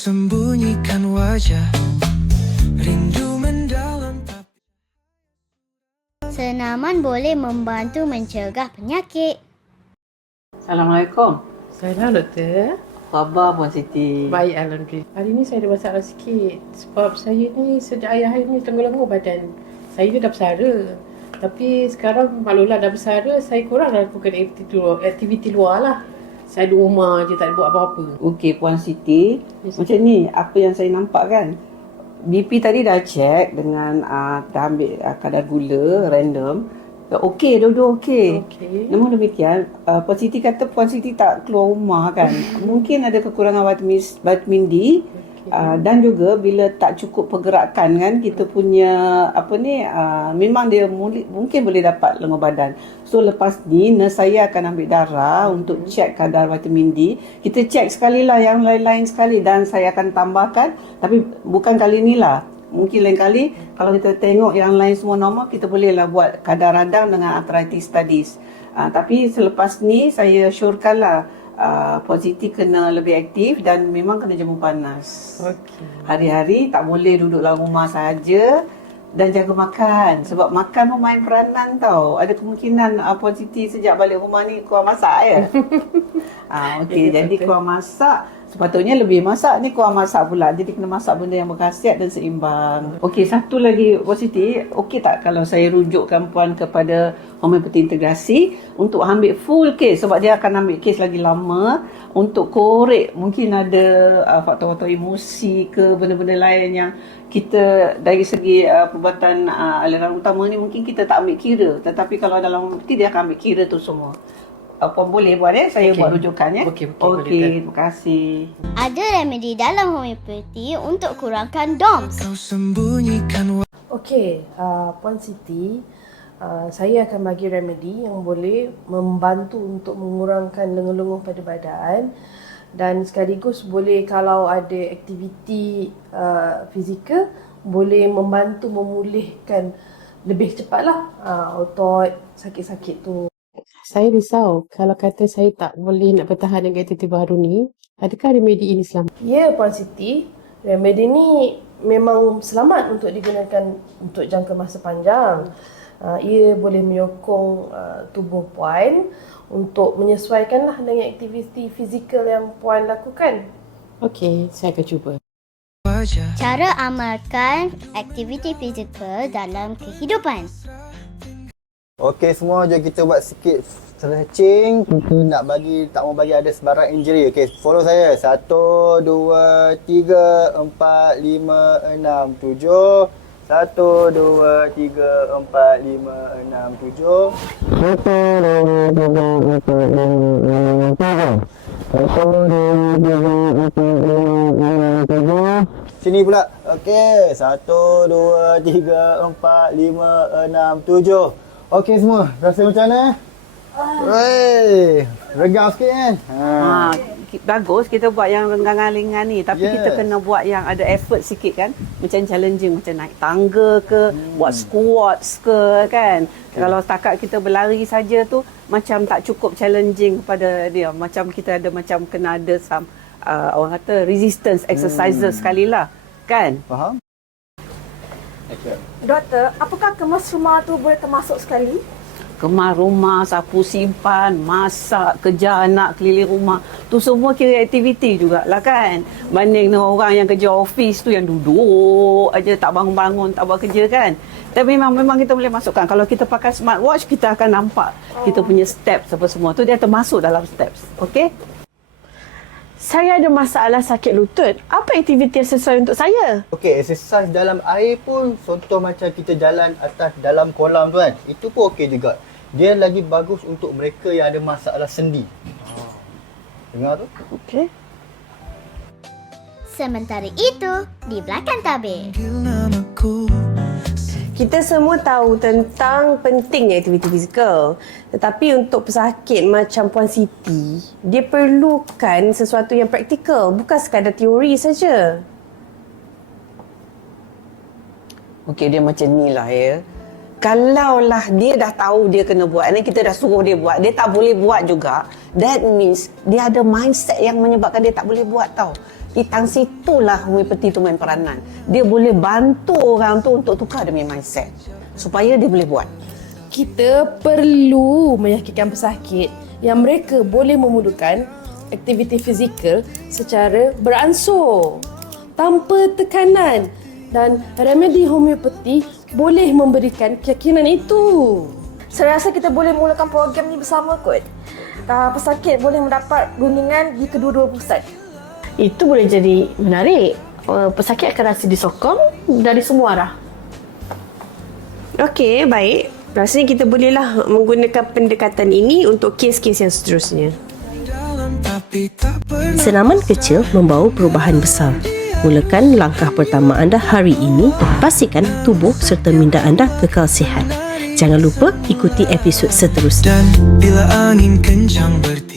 sembunyikan wajah, rindu mendalam tapi. Senaman boleh membantu mencegah penyakit. Assalamualaikum. Salam doktor. Khabar Puan Siti? Baik Alhamdulillah. Hari ni saya ada masalah sikit. Sebab saya ni sejak ayah hari ni lengur-lengur badan. Saya ni dah bersara. Tapi sekarang maklumlah dah bersara, saya kurang lakukan aktiviti luar, aktiviti luar lah. Saya di rumah je, tak ada buat apa-apa. Okey Puan Siti, Yes. macam ni apa yang saya nampak kan? BP tadi dah check dengan uh, dah ambil uh, kadar gula random. Okey, dua-dua okey. Okey. Namun demikian, uh, Puan Siti kata Puan Siti tak keluar rumah kan. Mungkin ada kekurangan vitamin, vitamin D. Uh, dan juga bila tak cukup pergerakan kan kita punya apa ni uh, memang dia muli, mungkin boleh dapat lengur badan. So lepas ni nurse saya akan ambil darah untuk cek kadar vitamin D. Kita cek sekali lah yang lain-lain sekali dan saya akan tambahkan tapi bukan kali ni lah. Mungkin lain kali kalau kita tengok yang lain semua normal kita bolehlah buat kadar radang dengan arthritis studies. Uh, tapi selepas ni saya syorkanlah uh, positif kena lebih aktif dan memang kena jemur panas. Okey. Hari-hari tak boleh duduk dalam rumah saja dan jaga makan. Sebab makan pun main peranan tau. Ada kemungkinan uh, Puan Siti sejak balik rumah ni kurang masak ya? ah, Okey, jadi betul. kurang masak. Sepatutnya lebih masak ni kurang masak pula. Jadi kena masak benda yang berkhasiat dan seimbang. Okey, satu lagi Puan Siti. Okey tak kalau saya rujukkan Puan kepada homeopati integrasi untuk ambil full case sebab dia akan ambil case lagi lama untuk korek mungkin ada uh, faktor-faktor emosi ke benda-benda lain yang kita dari segi uh, perubatan uh, aliran utama ni mungkin kita tak ambil kira tetapi kalau dalam homeopati dia akan ambil kira tu semua. Puan boleh buat eh saya Okey. buat rujukan ya. Okey, okey, boleh, Okey, Tan. terima kasih. Ada remedi dalam homeopati untuk kurangkan DOMS. Kau sembunyikan Okey, uh, Puan Siti, uh, saya akan bagi remedi yang boleh membantu untuk mengurangkan lengur-lengur pada badan dan sekaligus boleh kalau ada aktiviti uh, fizikal boleh membantu memulihkan lebih cepatlah uh, otot sakit-sakit tu. Saya risau kalau kata saya tak boleh nak bertahan dengan aktiviti baru ni, adakah remedi ini selamat? Ya, Puan Siti. Remedi ni memang selamat untuk digunakan untuk jangka masa panjang. Uh, ia boleh menyokong uh, tubuh puan untuk menyesuaikanlah dengan aktiviti fizikal yang puan lakukan. Okey, saya akan cuba. Cara amalkan aktiviti fizikal dalam kehidupan. Okey semua jom kita buat sikit stretching. Kita nak bagi tak mau bagi ada sebarang injury. Okey, follow saya. Satu, dua, tiga, empat, lima, enam, tujuh. Satu, dua, tiga, empat, lima, enam, tujuh. Satu, dua, tiga, empat, lima, enam, tujuh. Satu, dua, tiga, empat, lima, enam, tujuh. Sini pula. Okey. Satu, dua, tiga, empat, lima, enam, tujuh. Okey semua. Rasa macam mana? Wey, regam sikit kan? Ha. Ha, bagus kita buat yang renggangan-ringan ni tapi Yes. kita kena buat yang ada effort sikit kan macam challenging macam naik tangga ke Hmm. buat squats ke kan kalau setakat kita berlari saja tu macam tak cukup challenging kepada dia macam kita ada macam kena ada some uh, orang kata resistance exercises Hmm. sekali lah kan Faham? Doktor, apakah kemas rumah tu boleh termasuk sekali? Kemar rumah, sapu simpan, masak, kerja anak, keliling rumah. Tu semua kira aktiviti jugalah kan. Banding dengan orang yang kerja office tu yang duduk aja tak bangun-bangun, tak buat kerja kan. Tapi memang memang kita boleh masukkan. Kalau kita pakai smartwatch, kita akan nampak kita punya steps apa semua. Tu dia termasuk dalam steps. Okey? Saya ada masalah sakit lutut. Apa aktiviti yang sesuai untuk saya? Okey, exercise dalam air pun contoh macam kita jalan atas dalam kolam tu kan. Itu pun okey juga. Dia lagi bagus untuk mereka yang ada masalah sendi. Dengar tu? Okey. Sementara itu, di belakang tabir. Panggil namaku Kita semua tahu tentang pentingnya aktiviti fizikal. Tetapi untuk pesakit macam Puan Siti, dia perlukan sesuatu yang praktikal, bukan sekadar teori saja. Okey dia macam ni lah ya. Kalaulah dia dah tahu dia kena buat dan kita dah suruh dia buat, dia tak boleh buat juga. That means dia ada mindset yang menyebabkan dia tak boleh buat tau. Tentang situlah homeopati tu main peranan. Dia boleh bantu orang tu untuk tukar punya mindset. Supaya dia boleh buat. Kita perlu meyakinkan pesakit yang mereka boleh memudahkan aktiviti fizikal secara beransur tanpa tekanan dan remedi homeopati boleh memberikan keyakinan itu. Saya rasa kita boleh mulakan program ni bersama kot. Uh, pesakit boleh mendapat rundingan di kedua-dua pusat. Itu boleh jadi menarik. Uh, pesakit akan rasa disokong dari semua arah. Okey, baik. Rasanya kita bolehlah menggunakan pendekatan ini untuk kes-kes yang seterusnya. Senaman kecil membawa perubahan besar. Mulakan langkah pertama anda hari ini pastikan tubuh serta minda anda kekal sihat. Jangan lupa ikuti episod seterusnya. Dan bila angin kencang bertiup